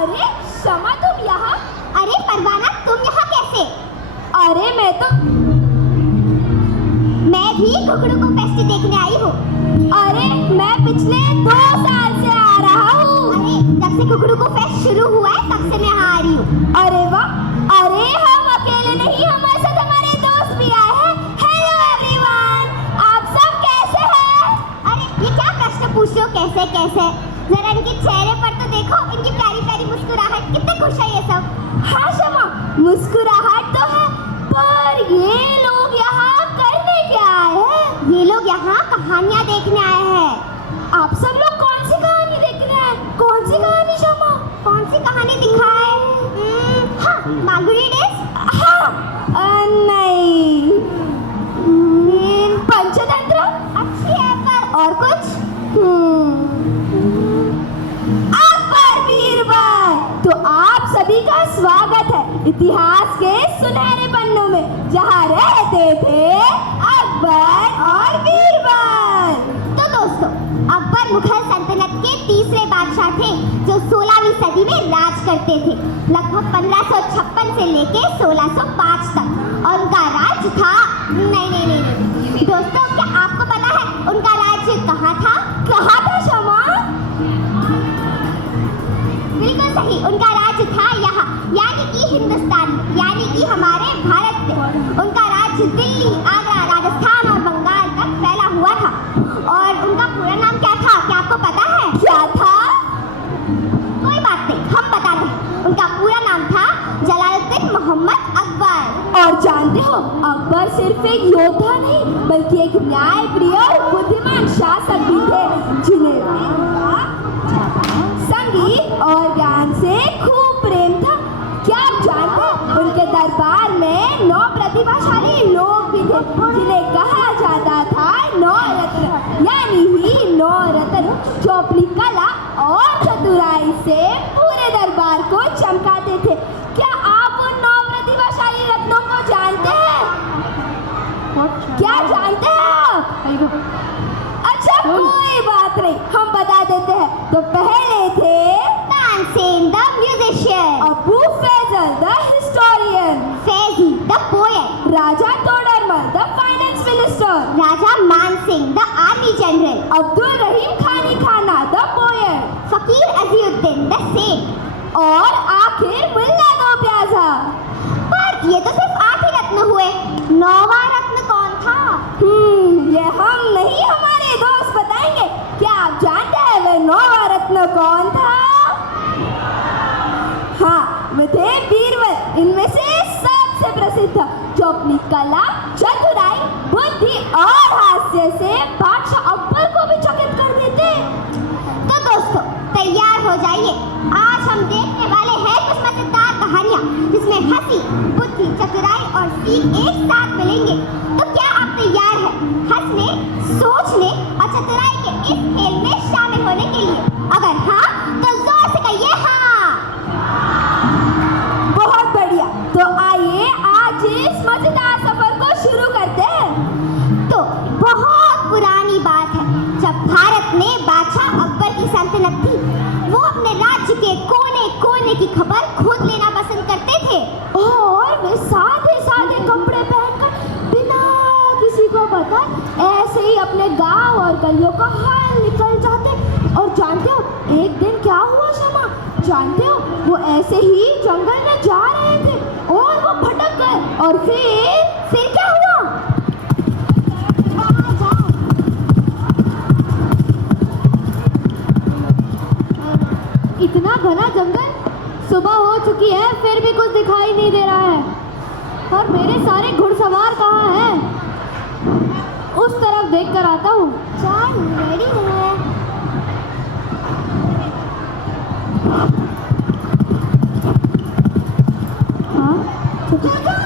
अरे शमा, तुम यहाँ? अरे परवाना, तुम यहाँ कैसे? अरे मैं भी घुघरू को फेस्ट देखने आई हूँ। अरे मैं पिछले 2 साल से आ रहा हूँ। अरे जब से घुघरू को फेस्ट शुरू हुआ है तब से मैं यहाँ आ रही हूँ। अरे वाह, अरे हम अकेले नहीं, हमारे साथ हमारे दोस्त भी आए हैं। हेलो एवरीवन, आप सब कैसे हैं? अरे ये क्या प्रश्न पूछ रहे हो, कैसे कैसे? जरा इनके चेहरे पर तो देखो, इनकी प्यारी प्यारी मुस्कुराहट, कितने खुश है ये सब। हाँ शमा, मुस्कुराहट तो है, पर ये लोग यहाँ करने क्या आए हैं? ये लोग यहाँ कहानियाँ देखने आए हैं। आप सब लोग कौन सी कहानी देखने आए? कौन सी कहानी शमा? कौन सी कहानी दिखाए? हाँ, मालगुडी डेज। हाँ, नहीं, पंचतंत्र। अच्छी है, पर और कुछ? अकबर बीरबल। तो आप सभी का स्वागत है इतिहास के सुनहरे पन्नों में, जहाँ रहते थे अकबर और बीरबल। तो दोस्तों, अकबर मुगल सल्तनत के तीसरे बादशाह थे जो 16वीं सदी में राज करते थे, लगभग 1556 से लेके 1605 तक। और उनका राज्य था नहीं दोस्तों, क्या आपको पता है उनका राज्य कहाँ था? कहाँ था शमा? बिल्कुल सही, उनका राज्य था यहाँ, यानी कि हिंदुस्तान में, यानी कि हमारे भारत में। उनका राज्य दिल्ली, आगरा, राजस्थान और बंगाल तक फैला हुआ था। और उनका पूरा नाम क्या था, क्या आपको पता है? क्या था? कोई बात नहीं, हम बता दें। उनका पूरा नाम था जलालुद्दीन मोहम्मद अकबर। और जानते हो, अकबर सिर्फ एक योद्धा नहीं, बल्कि एक न्यायप्रिय और बुद्धिमान शासक भी थे, जिन्हें संगीत और ज्ञान से खूब प्रेम था। क्या आप जानते हैं, उनके दरबार में 9 प्रतिभाशाली लोग भी थे, जिन्हें कहा जाता था 9 रत्न, यानी ही 9 रत्न, जो अपनी कला और चतुराई से पूरे दरबार को चमकाते थे। क्या आप उन 9 प्रतिभाशाली रत्नों को जानते हैं? क्या जानते हैं आप? अच्छा, कोई बात नहीं, हम बता देते हैं। तो पहले थे Tansen the musician, Abu Faizal the historian, Faizi the poet, Raja Todarmal the finance minister, Raja Mansingh the army general, Abdul Rahim Khani Khana the poet, फकीर अजीउद्दीन द सेठ, और आखिर मुल्ला दो प्याजा। पर ये तो सिर्फ 8 ही रत्न हुए, 9वां रत्न कौन था? ये हम नहीं, हमारे दोस्त बताएंगे। क्या आप जानते हैं वह 9वां रत्न कौन था? हाँ, वे थे बीरबल। इनमें से सबसे प्रसिद्ध था, जो अपनी कला, चतुराई, बुद्धि और हास्य से बादशाह अकबर को भी चकित कर देते। तो दोस्तों, तैयार हो जाइए, आज हम देखने वाले हैं कुछ मजेदार कहानियाँ, जिसमें हंसी, बुद्धि, चतुराई और सीख एक साथ मिलेंगे। तो क्या आप तैयार हैं हंसने, सोचने और चतुराई के इस खेल में शामिल होने के लिए? अगर हाँ, तो जोर से कहिए हाँ। बहुत बढ़िया, तो आइए आज इस मजेदार सफर को शुरू करते हैं। तो बहुत पुरानी बात है, जब भारत में बादशाह अकबर की सल्तनत थी। वो अपने राज्य के कोने कोने की खबर खुद लेना पसंद करते थे, और वे सादे सादे कपड़े पहनकर बिना किसी को बताए ऐसे ही अपने गांव और गलियों का हाल निकल जाते। और जानते हो एक दिन क्या हुआ शमा? जानते हो, वो ऐसे ही जंगल में जा रहे थे और वो भटक गए। और फिर क्या हुआ? इतना घना जंगल, सुबह हो चुकी है फिर भी कुछ दिखाई नहीं दे रहा है। और मेरे सारे घुड़सवार कहाँ हैं? उस तरफ देख कर आता हूँ। चल रेडी है। हाँ, ठीक है।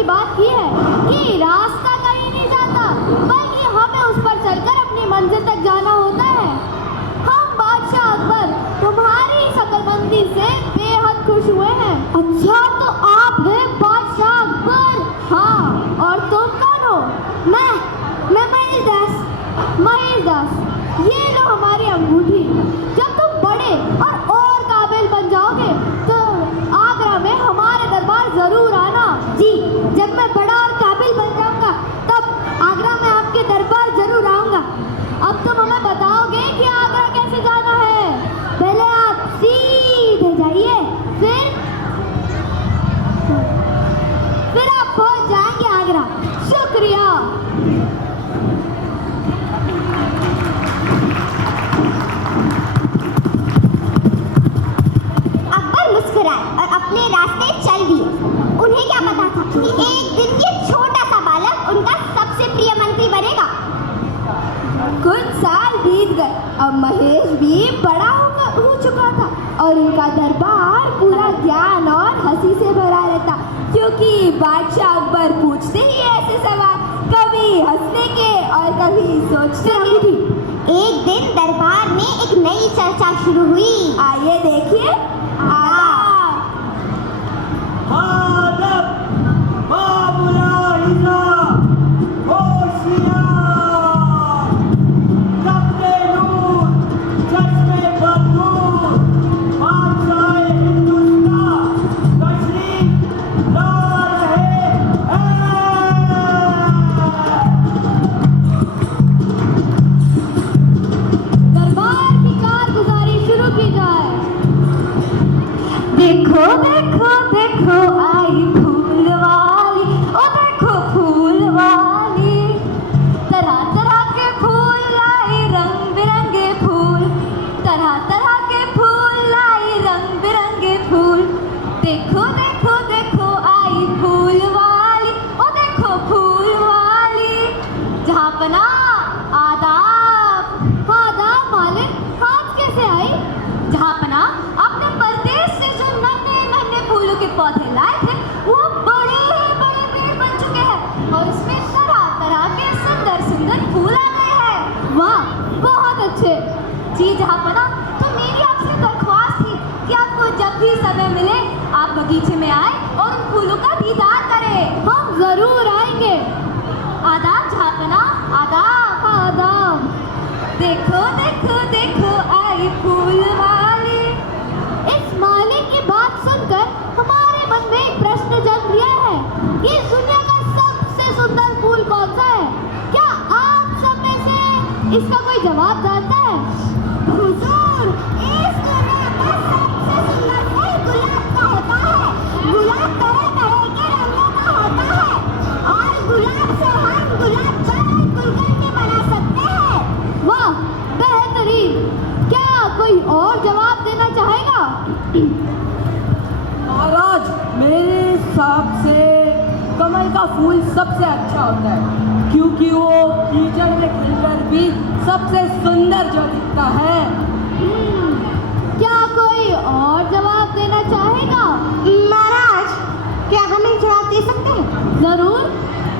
की बात की है कि रास्ता कहीं नहीं जाता, बल्कि हमें उस पर चलकर अपनी मंजिल तक जाना होता है। हम बादशाह अकबर तुम्हारी शकलबंदी से बेहद खुश हुए हैं। अच्छा, तो आप हैं बादशाह अकबर? हाँ, और तुम कौन हो? मैं महेश दास। ये लो हमारी अंगूठी। जब तुम बड़े और काबिल बन जाओगे तो आगरा में हमारे दरबार जरूर आना। जी, जब मैं बड़ा और काबिल बन जाऊंगा तब आगरा में आपके दरबार जरूर आऊंगा। अब तुम हमें बताओगे कि आगरा कैसे जाना है? पहले आप सीधे जाइए, फिर आप पहुंच जाएंगे आगरा। शुक्रिया। मुस्कुराए और अपने रास्ते चल दिए। उन्हें क्या पता था कि एक दिन ये छोटा सा बालक उनका सबसे प्रिय मंत्री बनेगा। कुछ साल बीत गए। अब महेश भी बड़ा हो चुका था और उनका दरबार पूरा ज्ञान और हंसी से भरा रहता, क्योंकि बादशाह अकबर पूछते ही ऐसे सवाल, कभी हंसने के और कभी सोचते के। एक दिन दरबार में एक नई चर्चा शुरू हुई। आइए देखिए। देखो देखो देखो आई फूल वाली, ओ देखो फूल वाली, तरह तरह के फूल लाई, रंग बिरंगे फूल, तरह तरह के फूल लाई, रंग बिरंगे फूल। देखो देखो देखो आई फूल वाली, ओ देखो फूल वाली। जहाँपना आदाब। आदाब मालिक, आज कैसे आई? जहाँपना अपने परदेश से जो नन्हे फूलों के पौधे लाए थे वो बड़े पेड़ बन चुके हैं और उसमें तरह तरह के सुंदर फूल आ गए हैं। वाह, बहुत अच्छे। जी जहाँपना, तो मेरी आपसे दरख्वास्त थी कि आपको जब भी समय मिले आप बगीचे में आए और उन फूलों का दीदार करें। हम जरूर आएंगे। आदाब जहाँपना, आदाब। आदाब। देखो देखो देखो आई फूल वाली। इस माली की बात सुनकर हमारे मन में एक प्रश्न जन्म लिया है कि इस दुनिया का सबसे सुंदर फूल कौन सा है? क्या आप सब में से इसका कोई जवाब जानता है? हुजूर, इस दुनिया का सबसे सुंदर फूल गुलाब का होता है। गुलाब तरह तरह के रंगों का होता है और गुलाब से हम गुलाब जामुन गुलकंद भी बना सकते हैं। वाह, बेहतरीन। क्या कोई और जवाब देना चाहेगा? महाराज, मेरे हिसाब से कमल का फूल सबसे अच्छा होता है, क्योंकि वो कीचड़ में खिलकर भी सबसे सुंदर जो दिखता है। क्या कोई और जवाब देना चाहेगा? महाराज, क्या हमें जवाब दे सकते हैं? जरूर।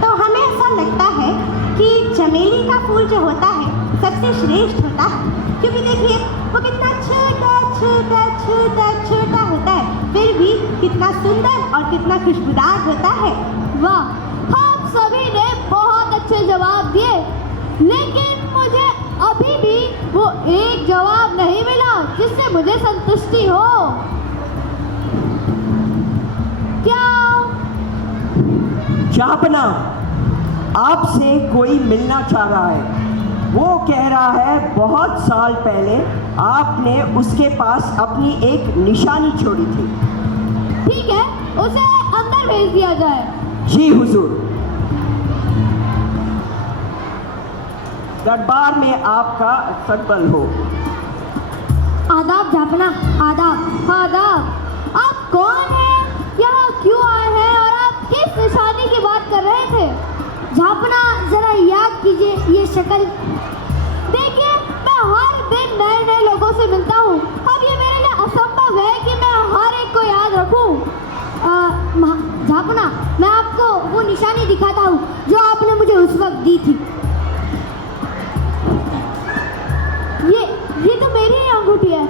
तो हमें ऐसा लगता है कि चमेली का फूल जो होता है सबसे श्रेष्ठ होता है, क्योंकि देखिए वो कितना छोटा छोटा छोटा छोटा होता है, फिर भी कितना सुंदर और कितना खुशबूदार होता है। वाह, हम सभी ने बहुत अच्छे जवाब दिए, लेकिन मुझे अभी भी वो एक जवाब नहीं मिला जिससे मुझे संतुष्टि हो। क्या? जहाँपना, आपसे कोई मिलना चाह रहा है। वो कह रहा है बहुत साल पहले आपने उसके पास अपनी एक निशानी छोड़ी थी। ठीक है, उसे अंदर भेज दिया जाए। जी हुजूर। दरबार में आपका इस्तकबाल हो। आदाब जहाँपना, आदाब। आदाब। आप कौन हैं? यहाँ क्यों आए हैं और आप किस निशानी की बात कर रहे थे? जहाँपना, जरा याद कीजिए ये शक्ल। देखिए, मैं हर दिन नए नए लोगों से मिलता हूँ। अब ये मेरे लिए असंभव है कि मैं हर एक को याद रखूँ। जहाँपना, मैं आपको वो निशानी दिखाता हूँ जो आपने मुझे उस वक्त दी थी। ये तो मेरी ही अंगूठी है।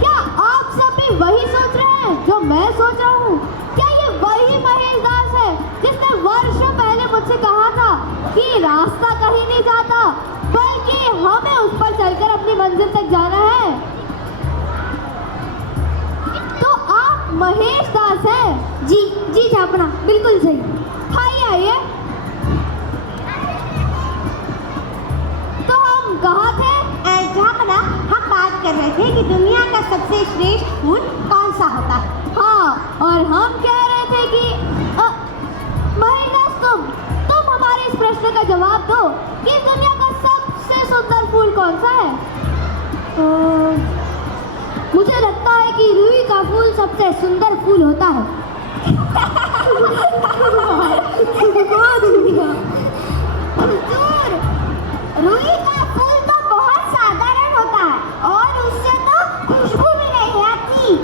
क्या आप सब भी वही सोच रहे हैं जो मैं सोच रहा हूँ? क्या ये वही महेश दास है जिसने वर्षों पहले मुझसे कहा था कि रास्ता कहीं नहीं जाता बल्कि हमें उस पर चलकर अपनी मंजिल तक जाना है? तो आप महेश दास हैं? जी जापना, बिल्कुल सही। आइए। तो हम कहाँ थे? जापना, हम बात कर रहे थे कि दुनिया का सबसे श्रेष्ठ फूल कौन सा होता है। हाँ, और हम कह रहे थे कि महेश दास, तुम हमारे इस प्रश्न का जवाब दो कि दुनिया का सबसे सुंदर फूल कौन सा है? मुझे लगता है कि रुई का फूल सबसे सुंदर फूल होता है। रुई का फूल तो बहुत साधारण होता है और उससे तो खुशबू भी नहीं आती।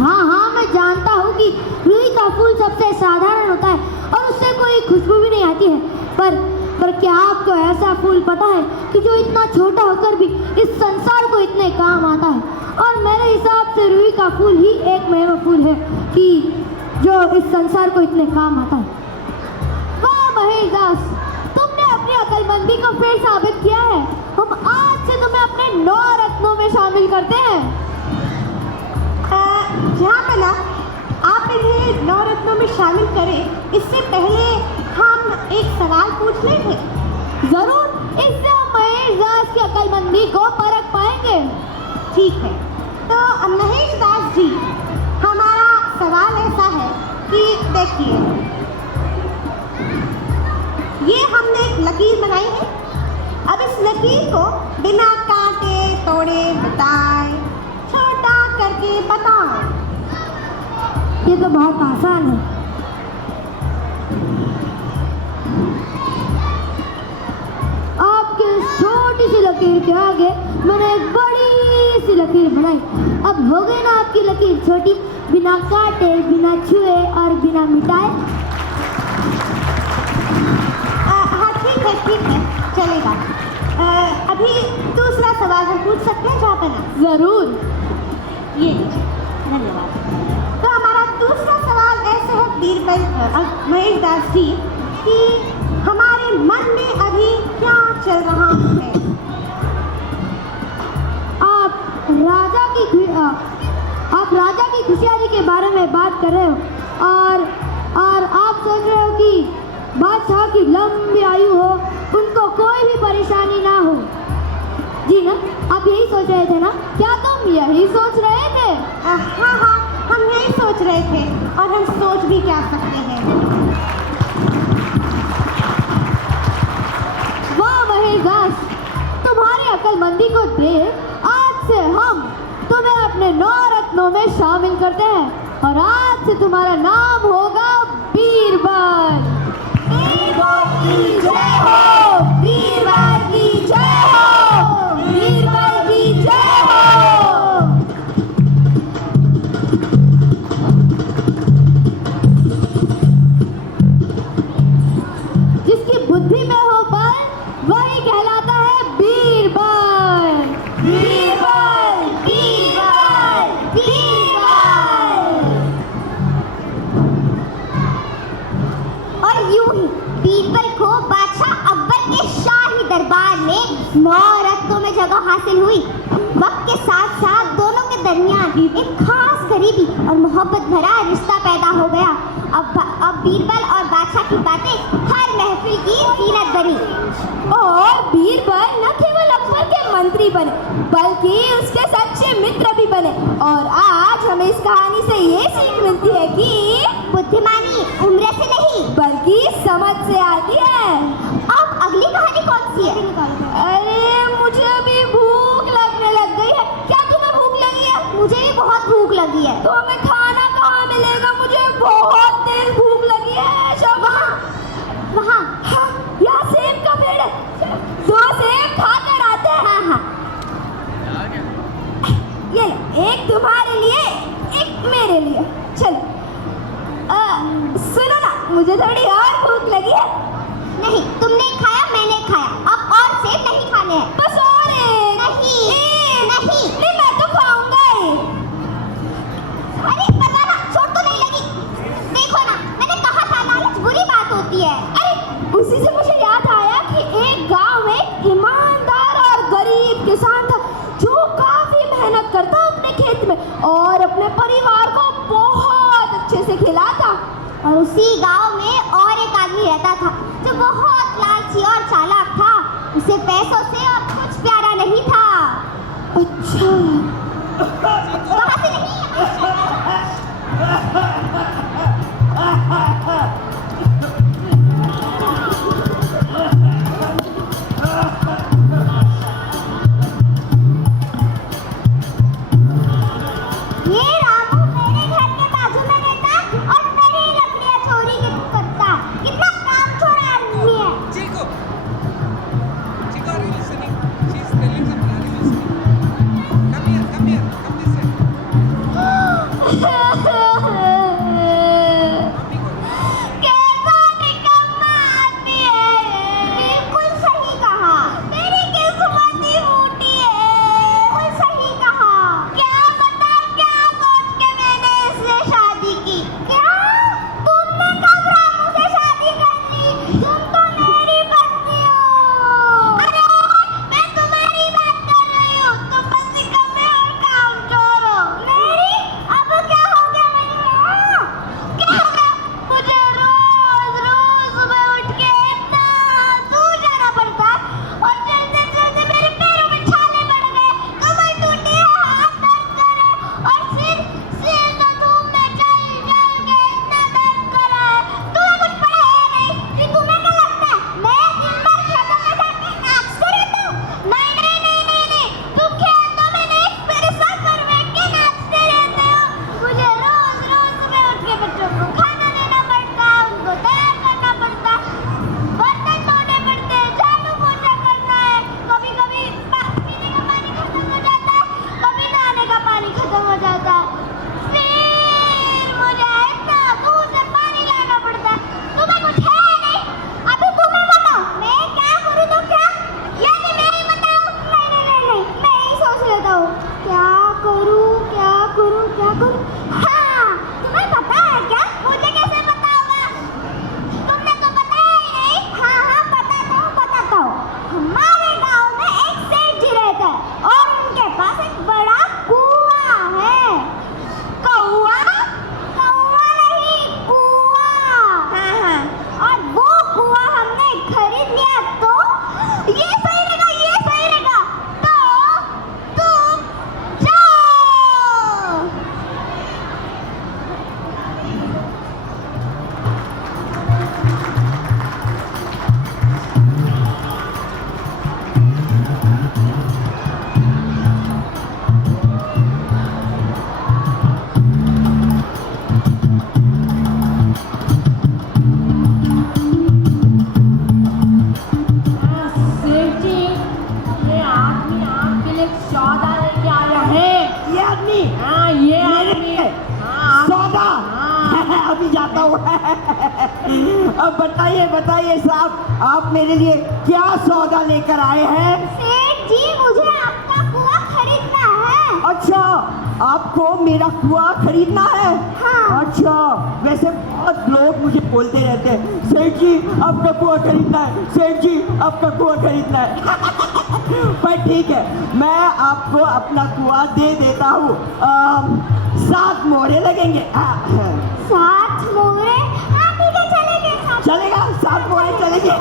हाँ, मैं जानता हूँ कि रुई का फूल सबसे साधारण होता है और उससे कोई खुशबू भी नहीं आती है, पर क्या आपको ऐसा फूल पता है कि जो इतना छोटा होकर भी इस संसार को इतने काम आता है? और मेरे हिसाब से रुई का फूल ही एकमेव फूल है कि जो इस संसार को इतने काम आता है। वाह महेश दास, तुमने अपनी अक्लमंदी को फिर साबित किया है। हम आज से तुम्हें अपने 9 रत्नों में शामिल करते हैं। जापना, आप इन्हें 9 रत्नों में शामिल करें इससे पहले हम एक सवाल पूछ रहे थे। जरूर, इससे हम महेश दास की अक्लमंदी को परख पाएंगे। ठीक है, तो महेश दास जी, हमारा सवाल ऐसा है कि देखिए, ये हमने एक लकीर बनाई है। अब इस लकीर को बिना काटे तोड़े बताए, छोटा करके बताओ। ये तो बहुत आसान है। आपके इस छोटी सी लकीर के आगे मैंने एक बड़ी सी लकीर बनाई। अब हो गई ना आपकी लकीर छोटी, बिना काटे, बिना छुए और बिना मिटाए। हाँ, ठीक है, चलेगा। अभी दूसरा सवाल हम पूछ सकते हैं जापना? जरूर। ये धन्यवाद। तो हमारा दूसरा सवाल ऐसे है बीरबल महेश दास जी कि हमारे मन में अभी क्या चल रहा है? आप राजा की खुशहाली के बारे में बात कर रहे हो और आप सोच रहे हो कि बादशाह की लंबी आयु हो, उनको कोई भी परेशानी ना हो। जी ना, आप यही सोच रहे थे ना? क्या तुम यही सोच रहे थे? हाँ, हम यही सोच रहे थे और हम सोच भी क्या सकते हैं। वाह महेश दास, तुम्हारी अक्लमंदी को देख आज से हम तुम्हें अपने 9 रत्नों में शामिल करते हैं और आज से तुम्हारा नाम होगा बीरबल। बीरबल की जय हो, बीरबल की जय हो, बीरबल की जय हो। जिसकी बुद्धि में हो बल, वही कहलाता है बीरबल। बीरबल, बीरबल, बीरबल। और यूं ही बीरबल को बादशाह अकबर के शाही दरबार में 9 रत्नों में जगह हासिल हुई। वक्त के साथ साथ दोनों के दरमियान एक खास करीबी और मोहब्बत भरा रिश्ता पैदा हो गया। अब बीरबल और बादशाह की बातें हर महफिल की जीनत बनी। और बीरबल न केवल अकबर के मंत्री बने बल्कि उसके सच्चे मित्र भी बने। और आज हमें इस कहानी से ये सीख मिलती है कि बुद्धिमानी उम्र से नहीं बल्कि समझ से आती है। अब अगली कहानी कौन सी है? अरे मुझे अभी भूख लगने लग गई है। क्या तुम्हें भूख लगी है? मुझे भी बहुत भूख लगी है। तो हमें खाना कहाँ मिलेगा? मुझे बहुत तेज भूख लगी है। शोभा, वहाँ हाँ, यहाँ सेब का पेड़ है, 2 सेब खाकर आते हैं। हाँ। ये लो, एक तुम्हारे लिए, एक मेरे लिए। चलो, सुनो ना, मुझे थोड़ी और भूख लगी है। नहीं, तुमने खाया, मैंने खाया, अब और सेब नहीं खाने हैं। बस और एक। नहीं, नहीं। नहीं, मैं तो खाऊंगा ही। अरे बताना, चोट तो नहीं लगी? देखो ना, मैंने कहा था लालच बुरी बात होती है। अरे उसी से मुझे याद आया कि एक गांव में एक ईमानदार और गरीब किसान था जो काफी मेहनत करता अपने खेत में और अपने परिवार को बहुत अच्छे से खिलाता। और उसी गांव में और एक आदमी रहता था जो बहुत लालची और चालाक था। उसे पैसों से और कुछ प्यारा नहीं था। अच्छा, कहाँ से नहीं? ये रामू मेरे घर के बाजू में रहता और मेरी लकड़ियाँ चोरी करता। कितना कामचोर आदमी है। Chico, are you listening? She's telling something. Are you listening? Come here, come this way. Mummy को कैसा निकम्मा आदमी है ये। बिल्कुल सही कहा। मेरी किस्मत ही फूटी है। बिल्कुल सही कहा। क्या बता, क्या सोच के मैंने इससे शादी की? क्या तुमने कब रामू से शादी कर ली? तुम तो मेरी पत्नी हो। अरे मैं तुम्हारी बात कर रही हूँ। तुम बस निकम्मे और कामचोर हो। मेरी? अब क्या हो गया मेरी? क्या हो गया? मुझे रोज रोज सुबह उठ के इतना दूर जाना पड़ता है और चलते चलते मेरे पैरों में छाले पड़ गए, कमर टूटी है, हाथ दर्द कर रहे हैं और सिर तो धूप में चल चल के इतना दर्द कर रहा है। तुम्हें कुछ पता है नहीं कि तुम्हें क्या लगता है मैं दिन भर खेतों में जाके नाचते रहता हूँ? नहीं नहीं नहीं नहीं नहीं, तुम खेतों में नहीं, मेरे सर पर बैठ के नाचते रहते हो। मुझे रोज रोज सुबह उठ के बच्चों को खाना देना पड़ता है, उनको तैयार करना पड़ता है, बर्तन धोने पड़ते हैं, झाड़ू पोछा करना है, कभी कभी पीने का पानी खत्म हो जाता है, कभी नहाने का पानी खत्म हो जाता है, फिर मुझे इतना दूर से पानी लाना पड़ता है। तुम्हें कुछ है नहीं? अभी तुम्हें बताओ मैं क्या करूँ तो क्या? यानी मैं ही बताऊँ? नहीं नहीं नहीं नहीं, मैं ही सोच लेता हूँ क्या करूँ क्या करूँ क्या करूँ। हाँ, तुम्हें पता है क्या? मुझे कैसे पता होगा? तुमने तो बताया ही नहीं। हाँ हाँ, बताता हूँ। हमारे गांव में एक सेठ जी रहते हैं और उनके पास एक बड़ा कुआं है। कौआ? कौआ नहीं, कुआं। हाँ हाँ, और वो कुआं हमने खरीद लिया तो ये सही रहेगा, ये सही रहेगा। तो तुम जाओ। सेठ जी, ये आदमी आपके लिए सौदा लेके आया है। ये आदमी हाँ, ये मेरे आदमी लिए हाँ, सौदा। हाँ। अभी जाता हूँ। अब बताइए साहब, आप मेरे लिए क्या सौदा लेकर आए हैं? सेठ जी, मुझे आपका कुआं खरीदना है। अच्छा, आपको मेरा कुआं खरीदना है? हाँ। अच्छा, वैसे बहुत लोग मुझे बोलते रहते हैं, सेठ जी आपका कुआं खरीदना है, सेठ जी आपका कुआं खरीदना है। पर ठीक है, मैं आपको अपना कुआं दे देता हूँ। 7 मोहरे लगेंगे। 7 मोहरे? हाँ ठीक है, चलेंगे। चलेगा? 7 मोहरे चलेंगे।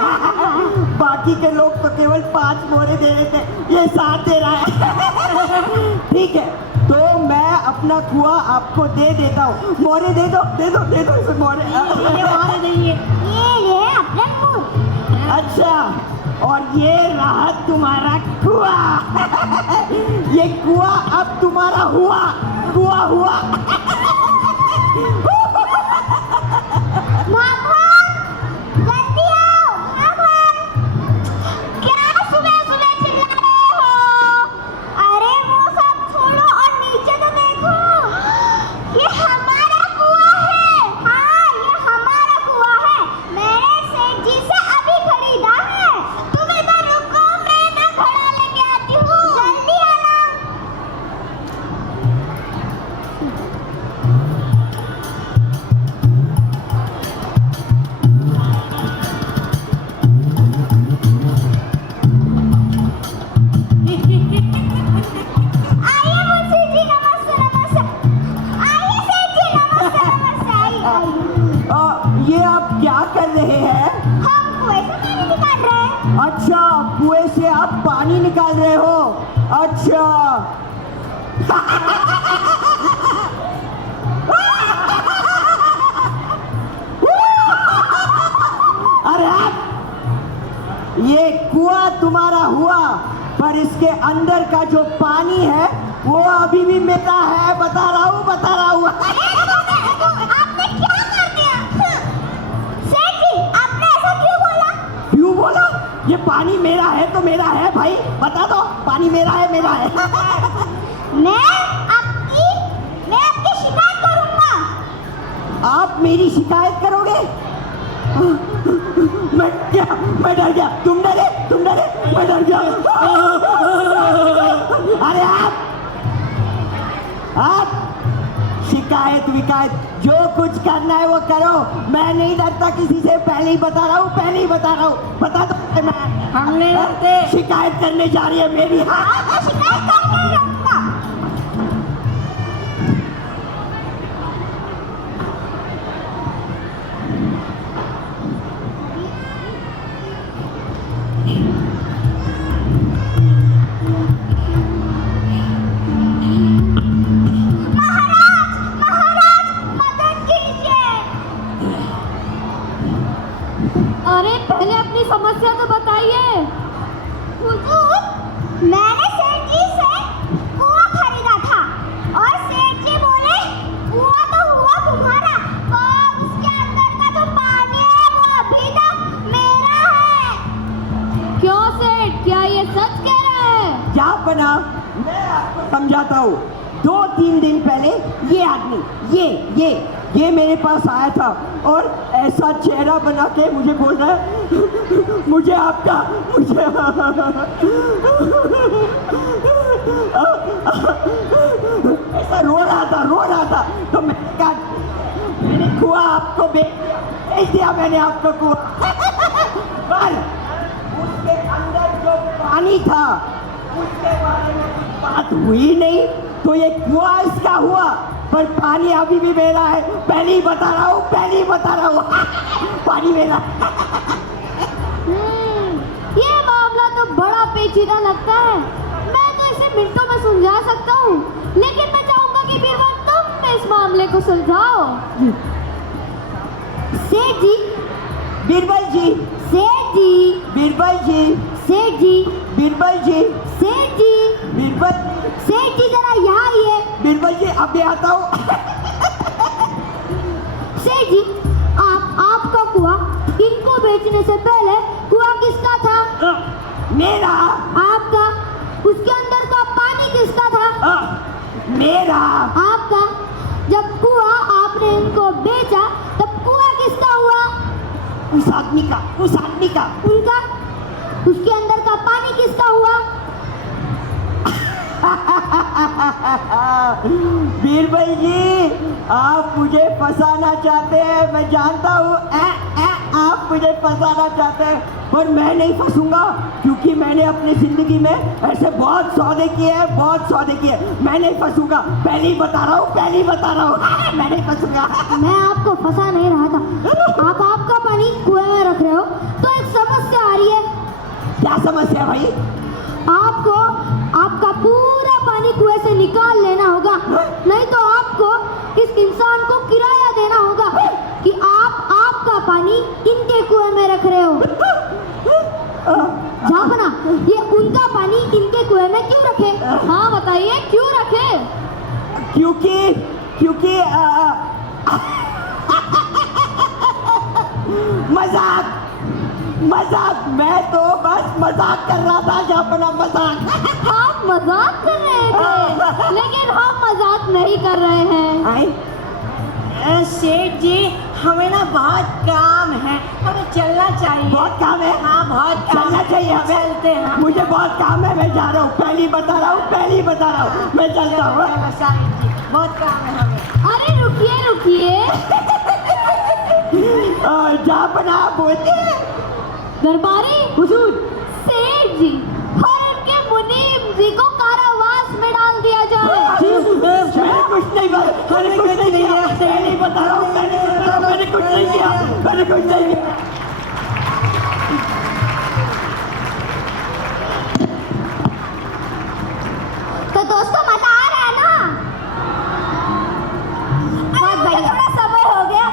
बाकी के लोग तो केवल 5 मोहरे दे रहे थे, ये 7 दे रहा है। ठीक है, तो मैं अपना कुआं आपको दे देता हूँ। मोहरे दे दो इसे मोहरे। ये मारे देंगे। ये अपने मुंह। अच्छा, और ये रहा तुम्हारा कुआं। ये कुआं अब तुम्हारा हुआ, कुआं हुआ। माखन, जल्दी आओ। माखन, क्या सुबह सुबह चिल्ला रहे हो? अरे वो सब छोड़ो और नीचे तो देखो। ये हमारा कुआं है। हाँ, ये हमारा कुआं है। ये आप क्या कर रहे हैं? हम कुएं से पानी निकाल रहे हैं। अच्छा, कुएं से आप पानी निकाल रहे हो? अच्छा। अरे आप, ये कुआं तुम्हारा हुआ, पर इसके अंदर का जो पानी है वो अभी भी मेरा है। बता रहा हूँ। आपने क्या कर दिया? सेठ जी, आपने ऐसा क्यों बोला? क्यों बोला? ये पानी मेरा है तो मेरा है भाई, बता दो। पानी मेरा है। मैं आपकी शिकायत करूंगा। आप मेरी शिकायत करोगे? मैं डर गया। तुम डरे? मैं डर गया। अरे आप शिकायत विकायत जो कुछ करना है वो करो। मैं नहीं डरता किसी से, पहले ही बता रहा हूँ। बता दो। मैं हम नहीं डरते। शिकायत करने जा रही है मेरी। आपको शिकायत करके रहूंगा। महाराज, मदद कीजिए। अरे पहले अपनी समस्या तो बताइए। हुजूर, मैंने सेठ जी से कुआं खरीदा था और सेठ जी बोले कुआं तो हुआ तुम्हारा, पर उसके अंदर का जो पानी है वो अभी तक मेरा है। क्यों सेठ, क्या ये सच कह रहा है? क्या बना? मैं आपको समझाता हूँ। 2-3 दिन पहले ये आदमी ये मेरे पास आया था और ऐसा चेहरा बना के मुझे बोल रहा है मुझे ऐसा रो रहा था। तो मैंने कुआं आपको बेच दिया। मैंने आपको कुआं पर उसके अंदर जो पानी था उसके बारे में कुछ बात हुई नहीं, तो ये कुआं इसका हुआ, पर पानी अभी भी मेरा है। पहले ही बता रहा हूँ। पानी मेरा। ये मामला तो बड़ा पेचीदा लगता है। मैं तो इसे मिनटों में सुलझा सकता हूँ, लेकिन मैं चाहूंगा कि बीरबल तुम इस मामले को सुलझाओ। सेठ जी, बीरबल जी, सेठ जी, बीरबल जी, सेठ जी, बीरबल जी, सेठ जी, बीरबल, सेठ जी जरा यहाँ आइए। बीरबल जी अभी आता हूँ। सेठ जी, आपका कुआं इनको बेचने से पहले कुआं किसका था? मेरा। आपका। उसके अंदर का पानी किसका था? मेरा। आपका। जब कुआं आपने इनको बेचा तब कुआं किसका हुआ? उस आदमी का। उनका। उसके अंदर का पानी किसका हुआ? बीरबल जी, आप मुझे फंसाना चाहते हैं, मैं जानता हूँ। आप मुझे फंसाना चाहते हैं, पर मैं नहीं फंसूंगा, क्योंकि मैंने अपनी जिंदगी में ऐसे बहुत सौदे किए हैं। मैं नहीं फंसूंगा। पहले ही बता रहा हूँ। मैं नहीं फंसूंगा। मैं आपको फंसा नहीं रहा था। आप आपका पानी कुएं में रख रहे हो तो एक समस्या आ रही है। क्या समस्या भाई? आपको आपका पूरा पानी कुएं से निकाल लेना होगा, नहीं तो आपको इस इंसान को किराया देना होगा कि आप आपका पानी इनके कुएं में रख रहे हो। जापना, ये उनका पानी इनके कुएं में क्यों रखे? हाँ बताइए, क्यों रखे? क्योंकि मजाक। मैं तो बस मजाक कर रहा था। जापना, मजाक। आप मजाक कर रहे थे, लेकिन हम मजाक नहीं कर रहे हैं। सेठ जी, हमें ना बहुत काम है, हमें चलना चाहिए। बहुत काम है? हाँ, बहुत काम चलना चाहिए हमें। चलते हैं। मुझे बहुत काम है, मैं जा रहा हूँ। पहले ही बता रहा हूँ। मैं चलता हूँ। चलो, साहिब जी, बहुत काम है हमें। अरे रुकिए। जापना बोलते हैं। दरबारी हुजूर, सेठ जी और उनके मुनीम जी को कारावास में डाल दिया जाए। मैंने कुछ नहीं किया। पहले ही बता रहा हूँ। कुछ नहीं किया, मैंने कुछ नहीं किया। तो दोस्तों मजा आ रहा है ना? बहुत मुझे बढ़िया। थोड़ा समय हो गया।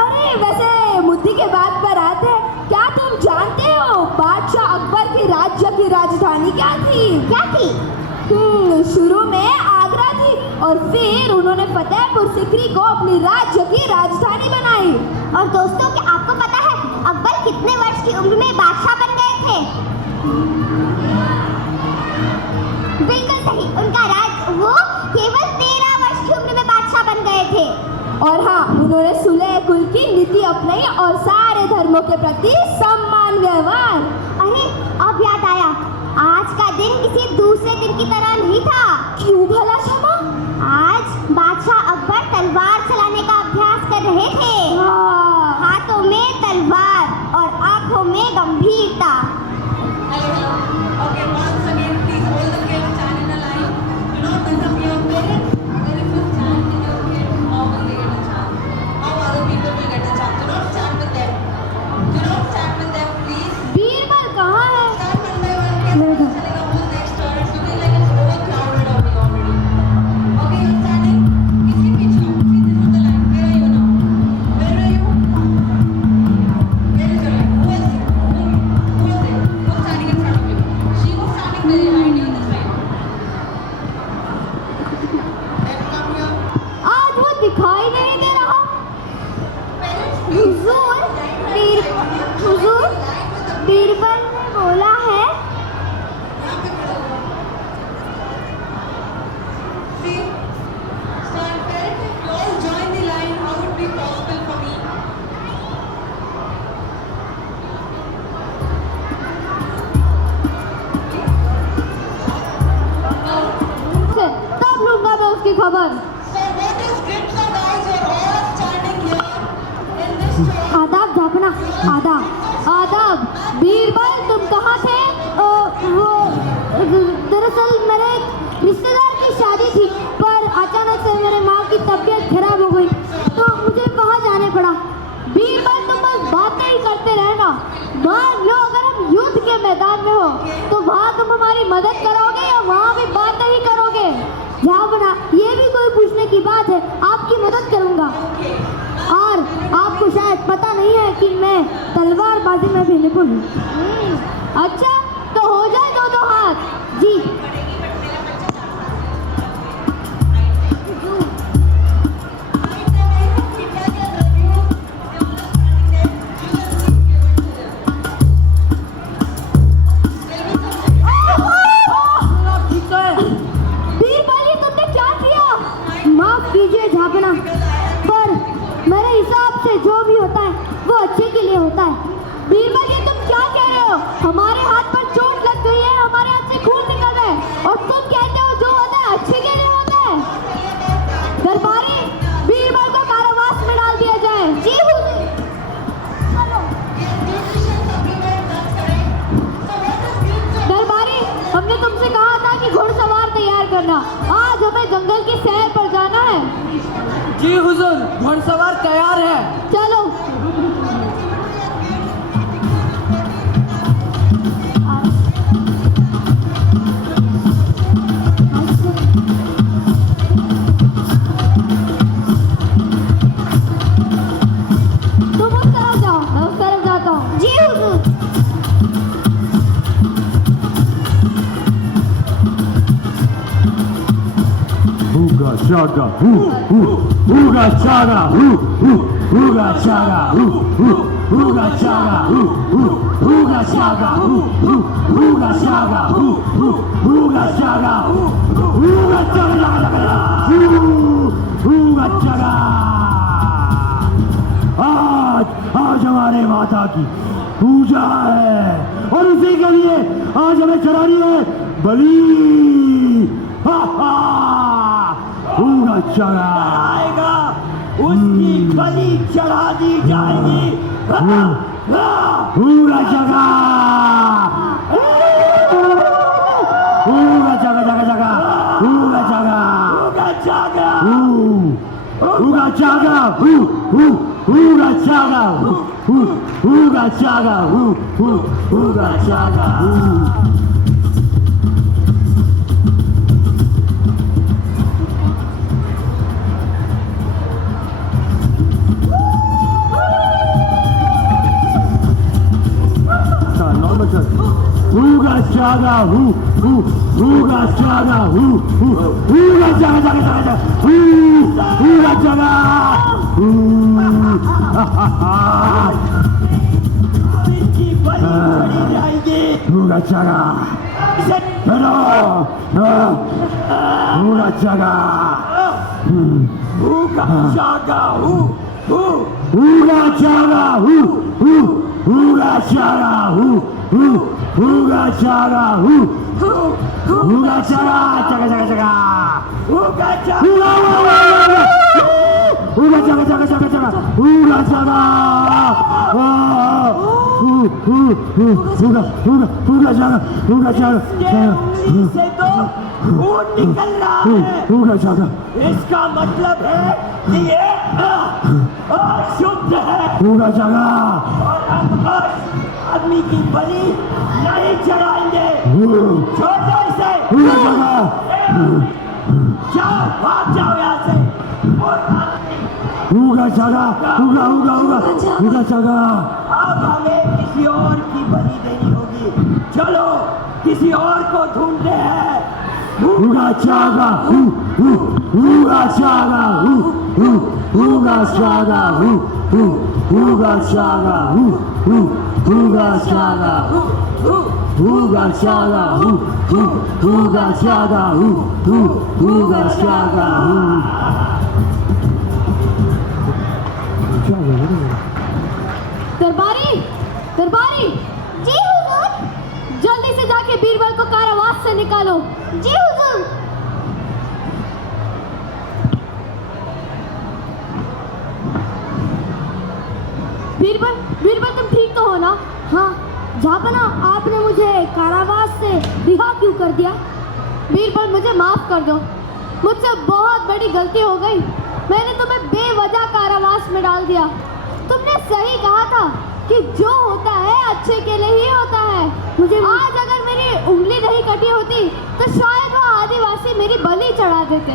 अरे वैसे मुद्दे के बात पर आते हैं, क्या तुम जानते हो बादशाह अकबर के राज्य की राजधानी क्या थी? क्या थी? शुरू में आगरा थी और फिर उन्होंने फतेहपुर सिकरी को अपनी राज्य की राजधानी बनाई। और दोस्तों क्या आपको पता है अकबर कितने वर्ष की उम्र में बादशाह बन गए थे? बिल्कुल सही, उनका वो केवल 13 वर्ष की उम्र में बादशाह बन गए थे। और हाँ, उन्होंने सुलह कुल की नीति अपनाई और सारे धर्मों के प्रति सम्मान व्यवहार। अरे अब याद आया, आज का दिन किसी दूसरे दिन की तरह नहीं था। क्यों भला क्षमा? आज बादशाह अकबर तलवार चलाने का अभ्यास कर रहे थे। हाँ। हाथों में तलवार और आंखों में गंभीरता। Okay, once again, please all the kids stand in a line. Do not disappear. Parents, अगर if you stand with your kid, how will they get a chance? How other people will get a chance? Do not stand with them. Do not stand with them, please. Birbal कहाँ है? Stand one by one. कैसे पता चलेगा who's next or it's looking like it's overcrowded already. Okay, you're standing. इसके पीछे आओ. See, this is the line. Where are you now? Where are you? Where is your line? Who is it? Who is it? Who's standing in front of you? She was standing behind you this way. Then come here. आज वो दिखाई नहीं दे रहा। हुजूर, बीरबल ने बोला है। See, stand parents. If you all join the line, how would be possible for me? तब लूंगा मैं उसकी खबर। So what is good for guys? You're all standing here in this church. आदाब जापना, आदाब आदाब। बीरबल तुम कहाँ थे? वो दरअसल मेरे रिश्तेदार की शादी थी, पर अचानक से मेरे माँ की तबीयत खराब हो गई तो मुझे वहाँ जाने पड़ा। बीरबल तुम बस बातें ही करते रहना। मान लो अगर हम युद्ध के मैदान में हो तो वहाँ तुम हमारी मदद करोगे या वहाँ भी बातें ही करोगे? जाओ बना, ये भी कोई पूछने की बात है, आपकी मदद करूँगा। और आपको शायद पता नहीं है कि मैं तलवारबाजी में भी निपुण हूँ। अच्छा तो हो जाए दो दो हाथ जी। बीरबल ये तुमने क्या किया? माफ कीजिए झापना, पर मेरे हिसाब से जो भी होता है वो अच्छे के लिए होता है। बीरबल ये तुम क्या कह रहे हो? हमारे हाथ पर चोट लग गई है, हमारे हाथ से खून निकल रहा है और तुम कहते हो जो होता है अच्छे के लिए होता है। दरबारी, बीरबल को कारावास में डाल दिया जाए। जी हुजूर। दरबारी, हमने तुमसे कहा था कि घुड़सवार तैयार करना। आज हमें जंगल की सैर पर जाना है। जी हुजूर, घुड़सवार तैयार है। चलो। तुम उस तरफ जाओ, मैं उस तरफ जाता हूँ। जी हुजूर। Ooga chaga, ooga chaga, ooga chaga, ooga chaga, ooga chaga, ooga chaga, ooga chaga, ooga chaga। आज हमारे माता की पूजा है और इसी के लिए आज हमें चढ़ानी है बलि। हा हा चढ़ा आएगा उसकी बलि चढ़ा दी जाएगी। पूरा जगह पूरा जगह जगह जगह पूरा जगह होगा जागा पूरा जगह Uga chaga, uga chaga, uga chaga. Normal sir. Uga chaga, uga chaga, uga chaga, uga chaga. इसकी बलि पड़ी जाएगी। Uga chaga. Pero, uga chaga. उगा जागा Uga chaga, uga chaga, uga chaga, uga chaga, chaga chaga chaga. उगा जागा Uga chaga chaga chaga chaga. Uga chaga. Uga chaga, uga chaga. ये उंगली से तो खून निकल रहा है। Uga chaga. इसका मतलब है कि ये शुद्ध है Uga chaga. और हम उस आदमी की बलि नहीं चढ़ाएंगे। छोड़ो इसे। Uga chaga. जाओ, भाग जाओ यहाँ से। Uga chaga. Uga chaga. अब हमें किसी और की बलि देनी होगी। चलो किसी और को ढूंढते हैं। Uga chaga. Uga chaga. Uga chaga. Uga chaga. Uga chaga. Uga chaga. Uga chaga. Uga chaga. दरबारी, दरबारी, जी हुजूर। जल्दी से जाके बीरबल को कारावास से निकालो। जी हुजूर। बीरबल, बीरबल तुम ठीक तो हो ना? हाँ, जापना आपने मुझे कारावास से रिहा क्यों कर दिया? बीरबल मुझे माफ कर दो, मुझसे बहुत बड़ी गलती हो गई। मैंने तुम्हें बेवजह कारावास में डाल दिया। तुमने सही कहा था कि जो होता है अच्छे के लिए ही होता है। मुझे आज अगर मेरी उंगली नहीं कटी होती तो शायद वो आदिवासी मेरी बलि चढ़ा देते।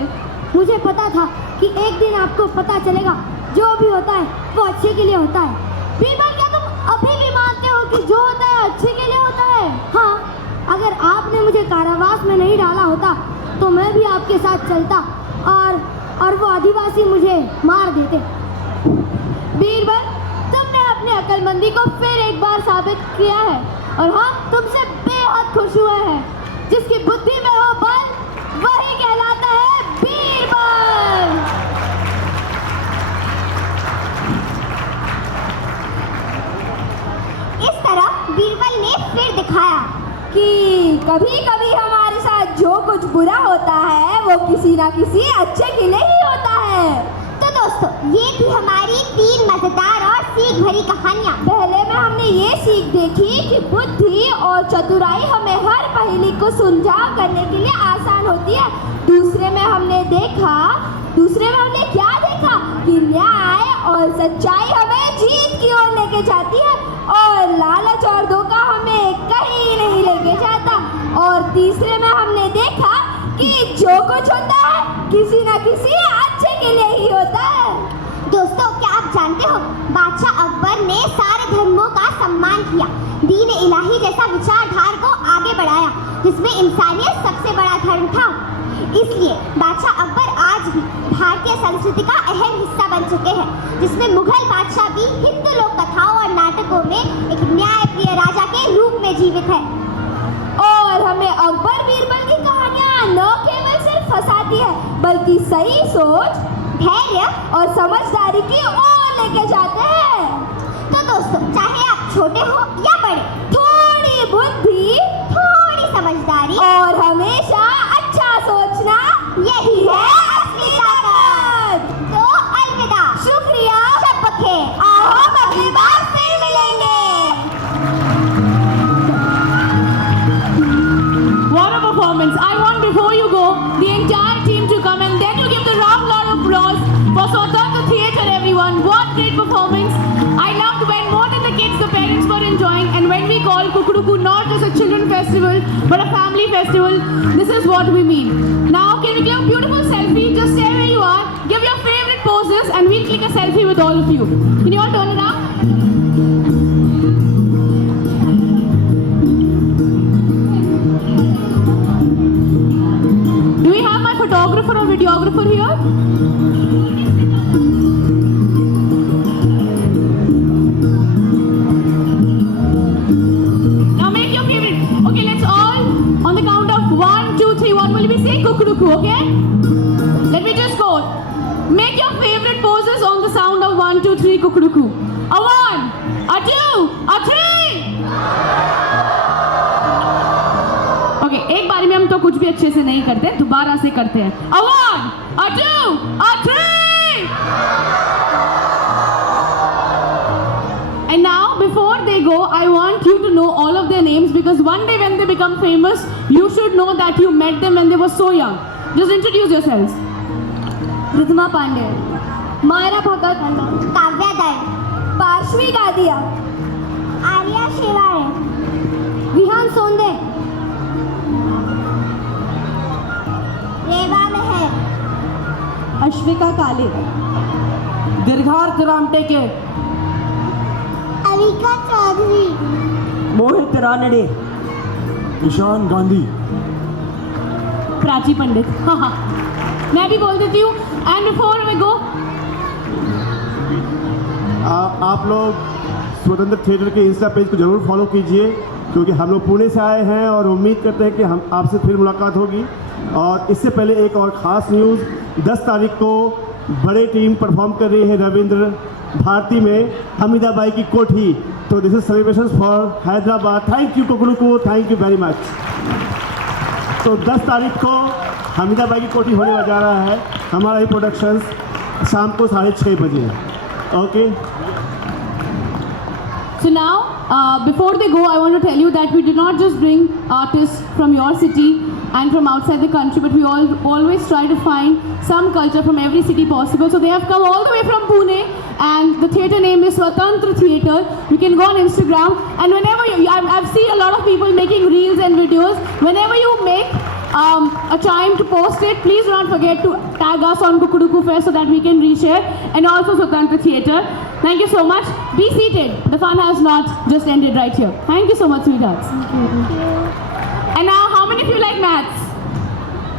मुझे पता था कि एक दिन आपको पता चलेगा जो भी होता है वो अच्छे के लिए होता है। बीरबल, क्या तुम अभी भी मानते हो कि जो होता है अच्छे के लिए होता है? हाँ, अगर आपने मुझे कारावास में नहीं डाला होता तो मैं भी आपके साथ चलता और वो आदिवासी मुझे मार देते। बीरबल, तुमने अपनी अक्लमंदी को फिर एक बार साबित किया है और हम तुमसे बेहद खुश हुए हैं। जिसकी बुद्धि में हो बल, वही कहलाता है बीरबल। इस तरह बीरबल ने फिर दिखाया कि कभी कभी हमारे साथ जो कुछ बुरा होता है वो किसी ना किसी अच्छे के लिए ही होता है। तो दोस्तों, ये थी हमारी 3 मजेदार और सीख भरी कहानियाँ। पहले में हमने ये सीख देखी कि बुद्धि और चतुराई हमें हर पहेली को सुलझाव करने के लिए आसान होती है। दूसरे में हमने क्या देखा कि न्याय और सच्चाई हमें जीत की ओर लेके जाती है और लालच और धोखा हमें कहीं नहीं लेके जाता। और तीसरे में हमने देखा कि जो कुछ होता है किसी ना किसी अच्छे के लिए ही होता है। दोस्तों, क्या आप जानते हो, बादशाह अकबर ने सारे धर्मों का सम्मान किया, दीन इलाही जैसा विचारधारा को आगे बढ़ाया जिसमें इंसानियत सबसे बड़ा धर्म था। इसलिए बादशाह अकबर आज भी भारतीय संस्कृति का अहम हिस्सा बन चुके हैं, जिसमें मुगल बादशाह भी हिंदू लोक कथाओं और नाटकों में एक न्यायप्रिय राजा के रूप में जीवित है। और हमें अकबर बीरबल की कहानियां न केवल सिर्फ फंसाती है बल्कि सही सोच, धैर्य और समझदारी की ओर लेके जाते हैं। तो दोस्तों, चाहे आप छोटे हो या बड़े, थोड़ी बुद्धि, थोड़ी समझदारी और हमेशा अच्छा सोचना, यही है असली ताकत। तो अलविदा, शुक्रिया, शब बखेर। आओ हम अगली बार फिर मिलेंगे। What a performance. I want before you go, the entire team to come and then you give the round of applause for Swatanta Theatre, everyone. What performance. I loved when more than the kids, the parents were enjoying, and when we call Kukuruku not just a children festival, but a family festival, this is what we mean. Now, can we get a beautiful selfie? Just stay where you are, give your favorite poses, and we'll click a selfie with all of you. Can you all turn around? Do we have my photographer or videographer here? Now make your favorite. Okay, let's all, on the count of 1, 2, 3, what will we say? Kukuruku, okay? Let me just go. Make your favorite poses on the sound of 1, 2, 3, Kukuruku. A 1, a 2, a 3. Okay एक बारी में हम तो कुछ भी अच्छे से नहीं करते, दोबारा से करते हैं. A 1, a 2, a 3. And now before they go, I want you to know all of their names, because one day when they become famous, you should know that you met them when they were so young. Just introduce yourselves. Riddhima Pandey, Myra भगत, काव्या दाय, पार्श्वी गादिया, आर्या शेवाळे, विहान सोंदे, रेवा मेहर, अश्विका काले, दीर्घार्थ रामटेके, अविका चौधरी, मोहित रानडे, ईशान गांधी, प्राची पंडित. हाँ मैं भी बोल देती हूँ. And before we go, आप लोग स्वतंत्र थिएटर के इंस्टा पेज को जरूर फॉलो कीजिए, क्योंकि हम लोग पुणे से आए हैं और उम्मीद करते हैं कि हम आपसे फिर मुलाकात होगी. और इससे पहले एक और ख़ास न्यूज़, 10 तारीख को बड़े टीम परफॉर्म कर रही है रविंद्र भारती में हमीदाबाई की कोठी. तो this is celebration for Hyderabad. Thank you Kukuruku, thank you very much. तो 10 तारीख को हमीदाबाई की कोठी होने जा रहा है हमारा ये प्रोडक्शंस, शाम को 6:30 बजे. Okay. so now before they go, I want to tell you that we did not just bring artists from your city and from outside the country, but we always try to find some culture from every city possible. So they have come all the way from Pune, and the theatre name is Swatantra Theatre. You can go on Instagram, and whenever I've seen a lot of people making reels and videos. Whenever you make a time to post it, please do not forget to tag us on Kukuruku Fest so that we can reshare, and also Swatantra Theatre. Thank you so much. Be seated. The fun has not just ended right here. Thank you so much, sweethearts. Thank you.